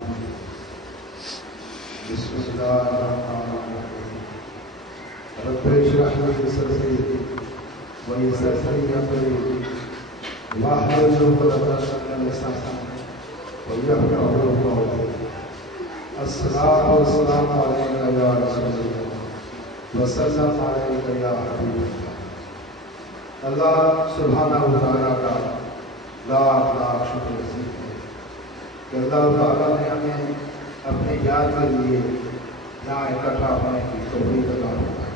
بسم الله الرحمن الرحيم. رب اشرح لي صدري ويسر لي امري واحلل عقدة من لساني ويفقهوا قولي. الصلاة والسلام عليك يا رسول الله وسلم عليك يا حبيب الله. اللہ سبحانہ وتعالیٰ کا لاکھ لاکھ شکر نصیب ہے کہ اللہ تعالیٰ نے ہمیں اپنے یاد کے لیے یہاں اکٹھا ہونے کی توفیق عطا فرمائی.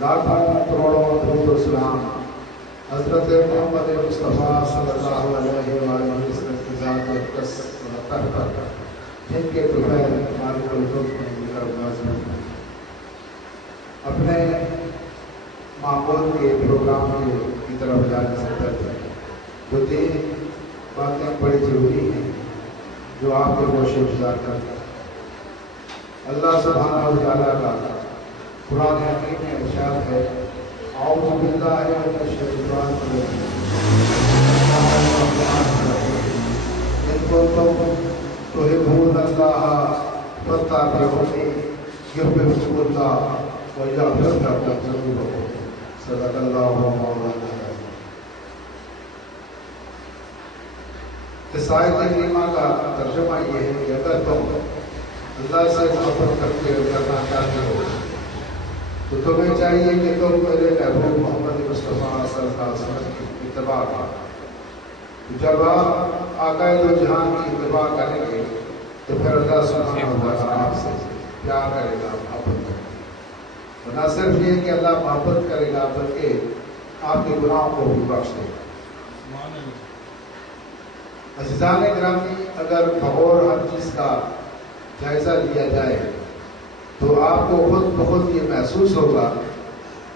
لاکھوں کروڑوں درود و سلام حضرت محمد مصطفیٰ صلی اللہ علیہ وآلہ وسلم کی ذات اقدس پر جن کے دوپہر مالک الحمد نے ذکر نازل اپنے معمول کے پروگرام کی طرف جانے سے پہلے جو تین باتیں بڑی ضروری ہیں جو آپ کے گوشے گزار کرتے ہیں. اللہ سبحانہ وتعالیٰ کا قرآن حکیم میں ارشاد ہے اعوذ باللہ من الشیطان الرجیم ان کنتم تحبون اللہ فاتبعونی یحببکم اللہ ویغفر لکم ذنوبکم. صدق اللہ مولانا العظیم. اس آیت کریمہ کا ترجمہ یہ ہے کہ اگر تم اللہ سے محبت کرتے ہو کرنا چاہتے ہو تو تمہیں چاہیے کہ تم میرے محبوب محمد مصطفیٰ صلی اللہ علیہ وسلم کی اتباع کرو. جب آپ آقا دو جہان کی اتباع کریں گے تو پھر اللہ سبحانہ وتعالیٰ آپ سے پیار کرے گا, محبت کرے گا. نہ صرف یہ کہ اللہ محبت کرے گا بلکہ آپ کے گناہوں کو بھی بخش دے گا. عزیزان گرامی, اگر بغور ہر چیز کا جائزہ لیا جائے تو آپ کو خود بخود یہ محسوس ہوگا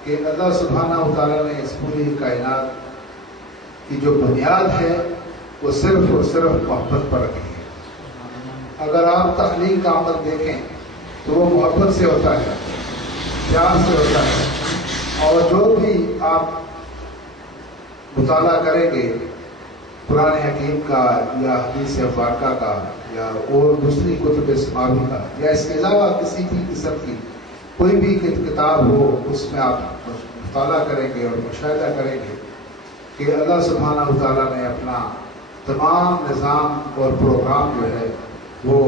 کہ اللہ سبحانہ وتعالیٰ نے اس پوری کائنات کی جو بنیاد ہے وہ صرف اور صرف محبت پر رکھی ہے. اگر آپ تخلیق کا عمل دیکھیں تو وہ محبت سے ہوتا ہے, پیار سے ہوتا ہے. اور جو بھی آپ مطالعہ کریں گے قرآن حکیم کا یا حدیث مبارکہ کا یا اور دوسری کتب سماوی کا یا اس کے علاوہ کسی بھی قسم کی کوئی بھی کتاب ہو, اس میں آپ مطالعہ کریں گے اور مشاہدہ کریں گے کہ اللہ سبحانہ وتعالیٰ نے اپنا تمام نظام اور پروگرام جو ہے وہ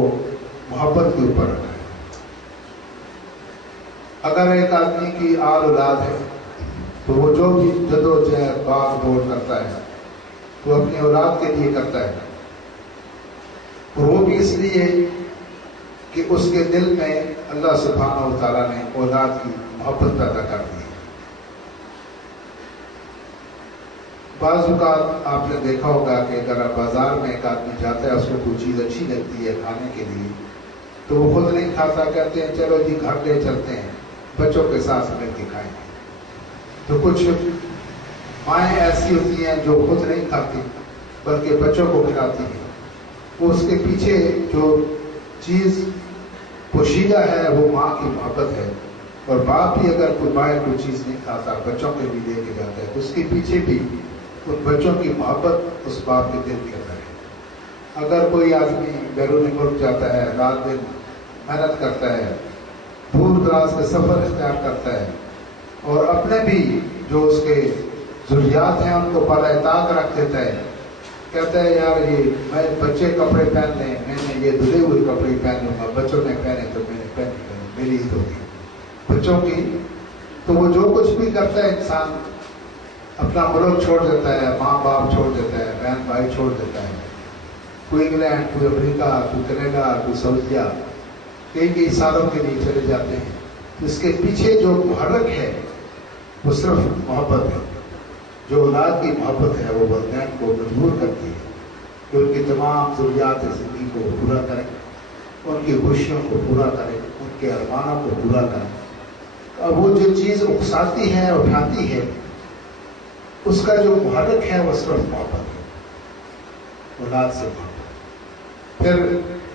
محبت کے اوپر رکھا ہے. اگر ایک آدمی کی آل اولاد ہے تو وہ جو بھی جدوجہد باغ دوڑ کرتا ہے وہ اپنی اولاد کے لیے کرتا ہے, اور وہ بھی اس لیے کہ اس کے دل میں اللہ سبحانہ وتعالیٰ نے اولاد کی محبت پیدا کر دی. بعض اوقات آپ نے دیکھا ہوگا کہ اگر بازار میں ایک آدمی جاتا ہے, اس کو کوئی چیز اچھی لگتی ہے کھانے کے لیے تو وہ خود نہیں کھاتا, کہتے ہیں چلو جی گھر لے چلتے ہیں بچوں کے ساتھ مل کے کھائیں گے. تو کچھ مائیں ایسی ہوتی ہیں جو خود نہیں کھاتی بلکہ بچوں کو کھلاتی ہیں. وہ اس کے پیچھے جو چیز پوشیدہ ہے وہ ماں کی محبت ہے. اور باپ بھی اگر کوئی باہر کوئی چیز نہیں کھاتا بچوں کے بھی لے کے جاتا ہے تو اس کے پیچھے بھی ان بچوں کی محبت اس باپ کے دل کے اندر ہے. اگر کوئی آدمی بیرون ملک جاتا ہے, رات دن محنت کرتا ہے, دور دراز کا سفر اختیار کرتا ہے اور اپنے بھی جو اس کے ضروریات ہیں ان کو بالائے طاق رکھ دیتا ہے, کہتا ہے یار یہ میں بچے کپڑے پہن لیں, میں نے یہ دھلے ہوئے کپڑے پہن لوں گا, بچوں نے پہنے تو میں نے پہنے, میری عید ہوگی بچوں کی. تو وہ جو کچھ بھی کرتا ہے انسان اپنا ملک چھوڑ دیتا ہے, ماں باپ چھوڑ دیتا ہے, بہن بھائی چھوڑ دیتا ہے, کوئی انگلینڈ, کوئی امریکہ, کوئی کینیڈا, کوئی سعودیہ, کئی سالوں کے لیے چلے جاتے ہیں. اس کے پیچھے جو محرک ہے وہ صرف محبت ہے. جو اولاد کی محبت ہے وہ والدین کو مجبور کرتی ہے کہ ان کی تمام ضروریات زندگی کو پورا کریں, ان کی خوشیوں کو پورا کریں, ان کے ارمانوں کو پورا کریں. اب وہ جو چیز اکساتی ہے, اٹھاتی ہے, اس کا جو محرک ہے وہ صرف محبت ہے, اولاد سے محبت. پھر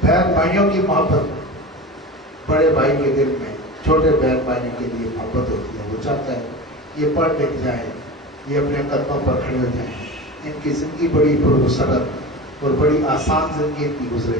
بہن بھائیوں کی محبت, بڑے بھائی کے دل میں چھوٹے بہن بھائیوں کے لیے محبت ہوتی ہے. وہ چاہتا ہے یہ پڑھ لکھ جائیں, یہ اپنے قدموں پر کھڑے ہو جائیں, ان کی زندگی بڑی پرمسرت اور بڑی آسان زندگی ان کی گزرے.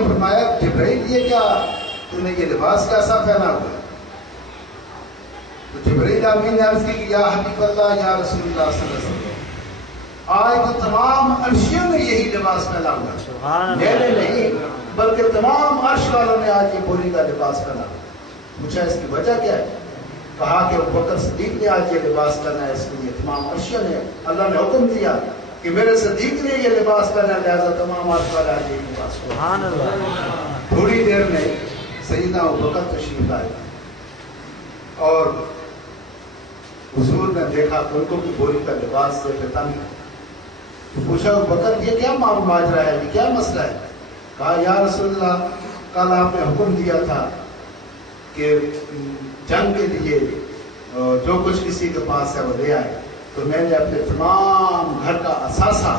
نے فرمایا جبرائیل یہ کیا تو نے یہ لباس کیسا پہنا ہوا ہے؟ تو جبرائیل امین نے عرض کی کہ یا حبیب اللہ یا رسول اللہ صلی اللہ علیہ وسلم آج تو تمام عرشیوں نے یہی لباس پہنا ہوا ہے، میرے نہیں بلکہ تمام عرش والوں نے آج یہ بوری کا لباس پہنا ہوا ہے۔ پوچھا اس کی وجہ کیا ہے؟ کہا کہ ابو بکر صدیق نے آج یہ لباس پہنا ہے، اس لیے تمام عرشیوں نے اللہ نے حکم دیا کہ میرے صدیق نے یہ لباس پہنا، لہذا تمام عرش والے آج یہ لباس پہنا۔ تھوڑی دیر میں سیدنا ابو بکر تشریف لائے اور حضور نے دیکھا کہ ان کو بھی بوری کا لباس سے تنگ ہے، تو پوچھا ابو بکر یہ کیا ماجرا ہے، یہ کیا مسئلہ ہے؟ کہا یا رسول اللہ کل آپ نے حکم دیا تھا کہ جنگ کے لیے جو کچھ کسی کے پاس ہے وہ لے آئے، تو میں نے اپنے تمام گھر کا اثاثہ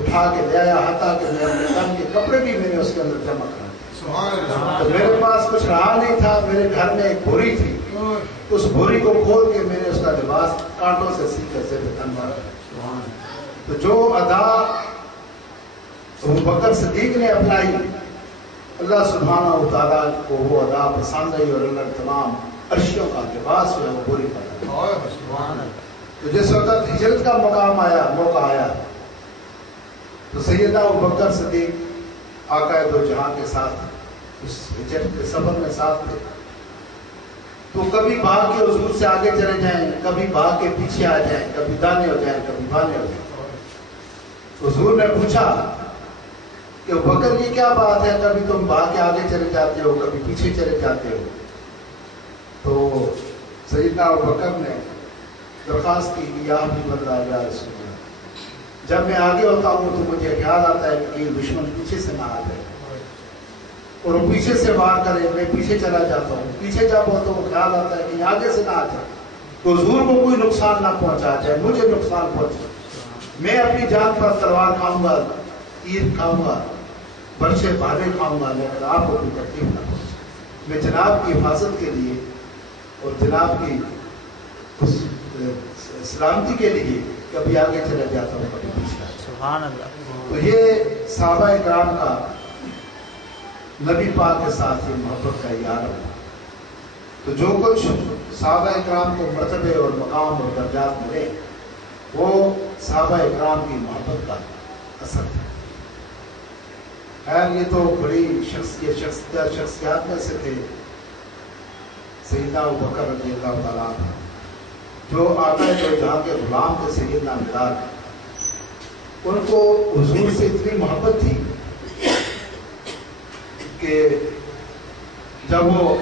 اٹھا کے لے آیا، حتیٰ کہ میں اپنے تن کے کپڑے بھی میں نے اس کے اندر جمع کرا تو میرے پاس کچھ رہا نہیں تھا۔ میرے گھر میں ایک بوری تھی، اس بوری کو کھول کے میں نے اس کا لباس کانٹوں سے سی کر زیر تن مارا۔ تو جو ادا ابو بکر صدیق نے اپنائی، اللہ سبحانہ و تعالیٰ کو وہ ادا پسند آئی اور اللہ تمام عرشیوں کا لباس جو ہے وہ بوری کا۔ تو جس وقت ہجرت کا مقام آیا، موقع آیا، تو سیدنا ابو بکر صدیق آقا دو جہاں کے ساتھ اس ہجرت کے سفر میں ساتھ تھے، تو کبھی بھاگ کے حضور سے آگے چلے جائیں، کبھی بھاگ کے پیچھے آ جائیں، کبھی دانے ہو جائیں، کبھی بائیں ہو جائیں۔ حضور نے پوچھا کہ ابو بکر یہ کیا بات ہے، کبھی تم بھاگ کے آگے چلے جاتے ہو، کبھی پیچھے چلے جاتے ہو؟ تو سیدنا ابو بکر نے درخواست کی کہ یا حبیب اللہ یا رسول اللہ، جب میں آگے ہوتا ہوں تو مجھے خیال آتا ہے کہ یہ دشمن پیچھے سے نہ آ جائے اور وہ پیچھے سے وار کرے، میں پیچھے چلا جاتا ہوں، پیچھے جب ہوتا تو وہ خیال آتا ہے کہ آگے سے نہ آ جائے تو حضور کو کوئی نقصان نہ پہنچا جائے، مجھے نقصان پہنچے، میں اپنی جان پر تلوار کھاؤں گا، تیر کھاؤں گا، برچے بھالے کھاؤں گا، لیکن آپ کو کوئی تکلیف نہ پہنچے۔ میں جناب کی حفاظت کے لیے اور جناب کی اس سلامتی کے لیے کبھی آگے چلا جاتا ہوں، کبھی پیچھے۔ سبحان اللہ۔ تو یہ صحابہ اکرام کا نبی پاک کے ساتھ یہ محبت کا اظہار ہے۔ تو جو کچھ صحابہ اکرام کو مرتبے اور مقام اور درجات ملے وہ صحابہ اکرام کی محبت کا اثر ہے۔ خیر یہ تو بڑی شخصیات میں سے تھے سیدنا ابو بکر رضی اللہ تعالیٰ عنہ، جو آقا دو جہاں کے غلام تھے سیدنا بلال۔ ان کو حضور سے اتنی محبت تھی کہ جب وہ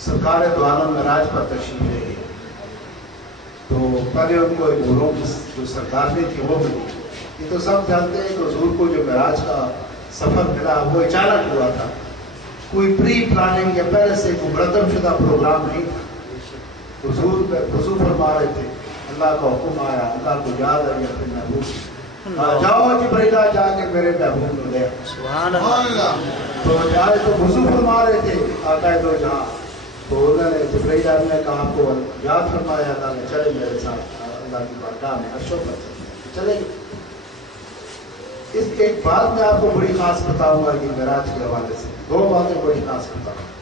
سرکار دو عالم معراج پر تشریف لے گئے تو پہلے ان کو ایک گھوڑوں کی جو سرداری تھی وہ ملی۔ یہ تو سب جانتے ہیں کہ حضور کو جو معراج کا سفر ملا وہ اچانک ہوا تھا، کوئی پری پلاننگ یا پہلے سے کوئی مرتب شدہ پروگرام نہیں تھا۔ حضور فرما رہے تھے، اللہ کا حکم آیا، اللہ کو یاد آئی اپنے محبوب، جاؤ جبرائیل جا کے میرے محبوب کو لے۔ سبحان اللہ۔ تو جائے تو حضور فرما رہے تھے آقا دو جہاں، تو انہوں نے جبرائیل نے کہا آپ کو یاد فرمایا، اللہ نے چلے میرے ساتھ اللہ کی بارگاہ میں عرشوں پر چلے گئے۔ اس ایک بات میں آپ کو بڑی خاص بتاؤں گا یہ معراج کے حوالے سے، دو باتیں بڑی خاص بتاؤں گا،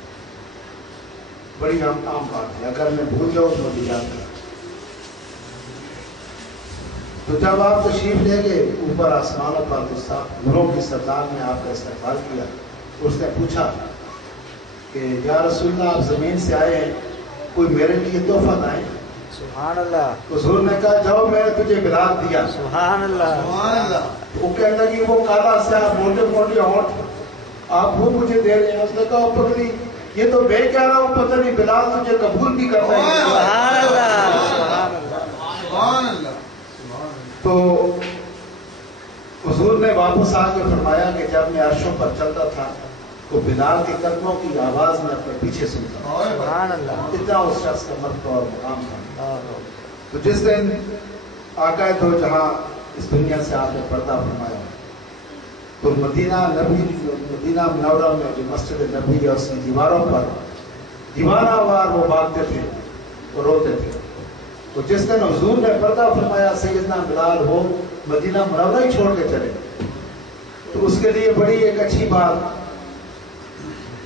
بڑی عام بات ہے، اگر میں بھول جاؤں تو مجھے یاد کریں۔ تو جب آپ تشریف لے گئے اوپر آسمانوں پر تو نوروں کی سردار نے آپ کا استقبال کیا، اس نے پوچھا کہ یا رسول اللہ آپ زمین سے آئے ہیں، کوئی میرے لیے تحفہ لائے؟ سبحان اللہ۔ حضور نے کہا جاؤ میں نے تجھے بلال دیا۔ سبحان اللہ۔ سبحان اللہ۔ وہ کہنے لگی وہ کالا سیاہ موٹے موٹے ہونٹ آپ وہ مجھے دے رہے ہیں؟ اس نے کہا پتلی یہ تو میں کہہ رہا ہوں، پتہ نہیں بلال تجھے قبول بھی کرتا ہے۔ سبحان اللہ۔ سبحان اللہ۔ تو حضور نے واپس آ کے فرمایا کہ جب میں عرشوں پر چلتا تھا تو بلال کے قدموں کی آواز میں اپنے پیچھے سنتا تھا۔ سبحان اللہ۔ اتنا اس شخص کا مرتبہ اور مقام تھا۔ تو جس دن آقا دو جہاں اس دنیا سے آپ نے پردہ فرمایا تو مدینہ منورہ میں جو مسجد نبی ہے اس کی دیواروں پر دیوانہ وار وہ بھاگتے تھے اور روتے تھے۔ تو جس دن حضور نے پردہ فرمایا سیدنا بلال وہ مدینہ منورہ ہی چھوڑ کے چلے، تو اس کے لیے بڑی ایک اچھی بات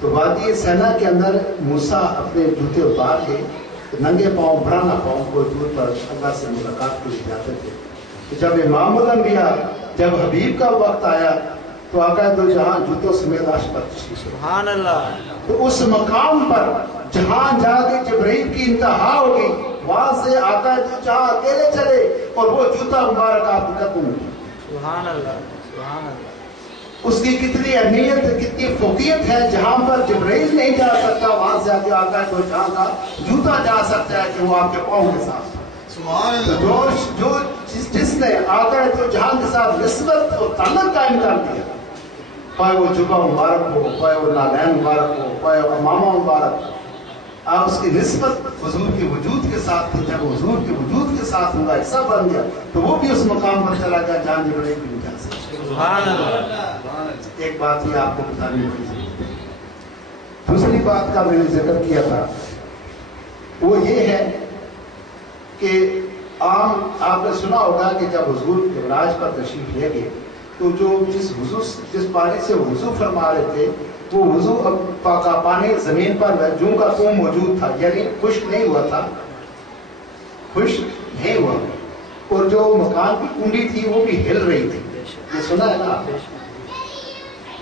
تو وادی سینا کے اندر موسیٰ اپنے جوتے اتار کے ننگے پاؤں برانا پاؤں کو دور پر اللہ سے ملاقات کے لیے جاتے تھے. جب امام الانبیاء جب حبیب کا وقت آیا تو آقا دو جہاں جوتوں سمیت عرش پر تشریف لے. سبحان اللہ. تو اس مقام پر جہاں جا کے جبرائیل کی انتہا ہو گئی، وہاں سے آقا دو جہاں اکیلے چلے اور وہ جوتا مبارک آپ کے قدم میں. سبحان اللہ. سبحان اللہ. اس کی کتنی اہمیت کتنی فوقیت ہے. جہاں پر جبرائیل نہیں جا سکتا وہاں سے آگے آقا دو جہاں کا جوتا جا سکتا ہے کہ وہ آپ کے پاؤں کے ساتھ. جو جس نے آقا دو جہاں کے ساتھ نسبت اور تعلق قائم کر دیا، پائے وہ جبہ مبارک ہو، پائے وہ نالین مبارک ہو، پائے وہ امامہ مبارک ہو، آپ اس کی نسبت حضور کے وجود کے ساتھ تھی. جب حضور کے وجود کے ساتھ ان کا حصہ بن گیا تو وہ بھی اس مقام پر چلا گیا جہاں جبرائیل بھی نہیں جا سکتا. سبحان اللہ. ایک بات یہ آپ کو بتانی ہوگی. دوسری بات کا میں نے ذکر کیا تھا وہ یہ ہے کہ عام آپ نے سنا ہوگا کہ جب حضور معراج پر تشریف لے گئے تو جس پانی سے وضو فرما رہے تھے وہ وضو اب پاکا پانی زمین پر جوں کا توں موجود تھا، یعنی خشک نہیں ہوا تھا، خشک نہیں ہوا. اور جو مکان کی کنڈی تھی وہ بھی ہل رہی تھی. یہ سنا ہے نا.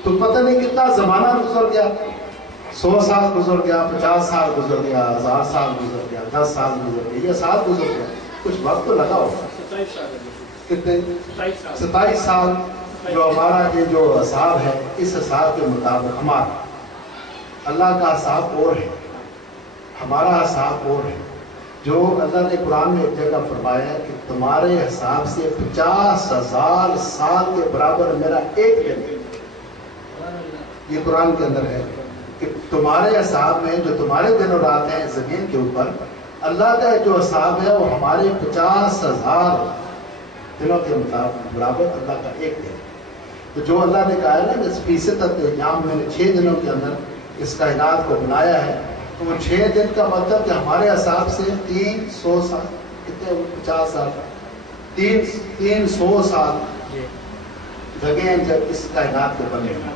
تو پتہ نہیں کتنا زمانہ گزر گیا، 100 سال گزر گیا، 50 سال گزر گیا، 1000 سال گزر گیا، 10 سال گزر گیا، یہ سال گزر گیا، کچھ وقت تو لگا ہوگا. 27 سال. کتنے؟ 27 سال. جو ہمارا یہ جو حساب ہے اس حساب کے مطابق ہمارا اللہ کا حساب اور ہے، ہمارا حساب اور ہے. جو اللہ نے قرآن میں ایک جگہ فرمایا ہے کہ تمہارے حساب سے 50,000 سال کے برابر میرا ایک دن ہے. یہ قرآن کے اندر ہے کہ تمہارے حساب میں جو تمہارے دن اور رات ہیں زمین کے اوپر، اللہ کا جو حساب ہے وہ ہمارے 50,000 دنوں کے مطابق برابر اللہ کا ایک دن. تو جو اللہ نے کہا ہے نا کہ فیصد ایام میں نے 6 دنوں کے اندر اس کائنات کو بنایا ہے، تو وہ 6 دن کا مطلب کہ ہمارے حساب سے 300 سال، کتنے 50 سال، 300 سال لگے جب اس کائنات کو بنے گا.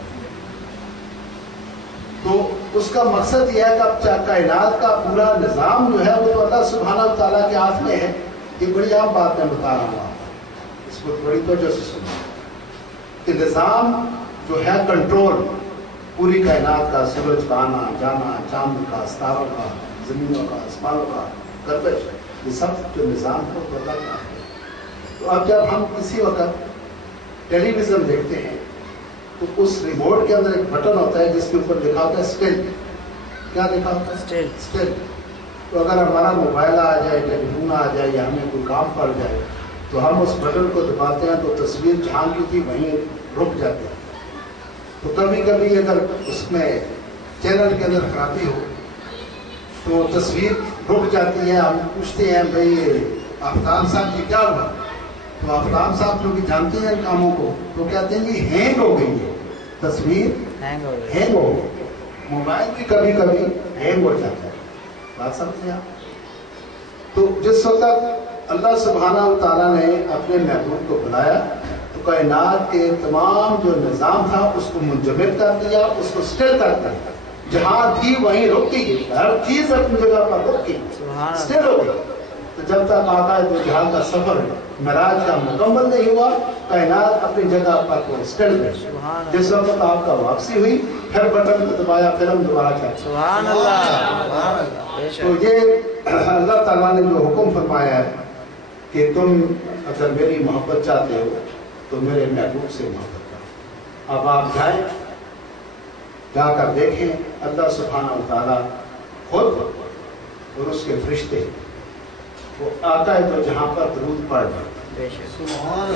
تو اس کا مقصد یہ ہے کہ اب کائنات کا پورا نظام جو ہے وہ تو اللہ سبحانہ وتعالیٰ کے ہاتھ میں ہے. یہ بڑی عام بات میں بتا رہا ہوں آپ کو، اس کو بڑی توجہ سے سنیں کہ نظام جو ہے کنٹرول پوری کائنات کا، سورج کا آنا جانا، چاند کا، ستاروں کا، زمینوں کا، آسمانوں کا گردش، یہ سب جو نظام ہے وہ اللہ کا ہے. تو اب جب ہم کسی وقت ٹیلی ویژن دیکھتے ہیں تو اس ریموٹ کے اندر ایک بٹن ہوتا ہے جس کے اوپر لکھا ہوتا ہے اسٹل. کیا لکھا ہوتا ہے؟ اسٹل. تو اگر ہمارا موبائل آ جائے، ٹیلی فون آ جائے یا ہمیں کوئی کام پڑ جائے تو ہم اس بٹن کو دباتے ہیں تو تصویر جہاں کی تھی وہیں رک جاتی ہے. تو کبھی کبھی اگر اس میں چینل کے اندر خرابی ہو تو تصویر رک جاتی ہے. ہم پوچھتے ہیں بھائی آفتاب صاحب یہ کیا ہوا؟ تو آفتاب صاحب جو کہ جانتے ہیں ان کاموں کو تو کہتے ہیں جی ہینگ ہو گئی ہے، تصویر ہینگ ہو گئی. موبائل بھی کبھی کبھی ہینگ ہو جاتا ہے. بات سمجھتے آپ؟ تو جس وقت اللہ سبحانہ وتعالیٰ نے اپنے محبوب کو بلایا تو کائنات کے تمام جو نظام تھا اس کو منجمد کر دیا، اس کو سٹل کر دیا. جہاں تھی وہیں رک گئی، ہر چیز اپنی جگہ پر رک گئی، سٹل ہو گئی. تو جب تک آقا دو جہاں کا سفر معراج کا مکمل نہیں ہوا کائنات اپنی جگہ پر کو سٹل گئی. جس وقت آپ کا واپسی ہوئی پھر بٹن کو دبایا، فلم دوبارہ چل. سبحان اللہ. تو یہ اللہ تعالیٰ نے جو حکم فرمایا ہے کہ تم اگر میری محبت چاہتے ہو تو میرے محبوب سے محبت کرو. اب آپ جائیں، جا کر دیکھیں اللہ سبحانہ وتعالیٰ خود اور اس کے فرشتے وہ آقا تو جہاں پر درود پڑھ رہے ہیں.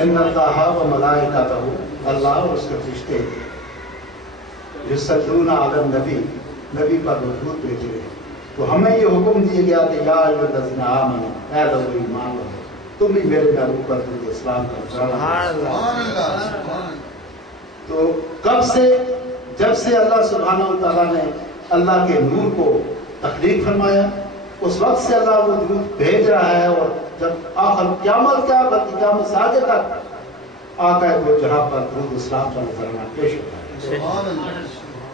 ان اللہ و ملائکتہ، اللہ اور اس کے فرشتے یصلون علی النبی، نبی پر درود بھیج رہے ہیں. تو ہمیں یہ حکم دیا گیا کہ یا ایھا الذین آمنوا، اے لوگو ایمان لاؤ، تم بھی میرے محبوب پر درود اسلام کرو. سبحان اللہ. تو کب سے؟ جب سے اللہ سبحانہ وتعالیٰ نے اللہ کے نور کو تخلیق فرمایا اس وقت سے اللہ وہ درود بھیج رہا ہے. اور جب آخر قیامت کیا بلکہ قیامت سے آگے تک آقا دو جہاں پر درود اسلام کا نظرانہ پیش ہوتا ہے.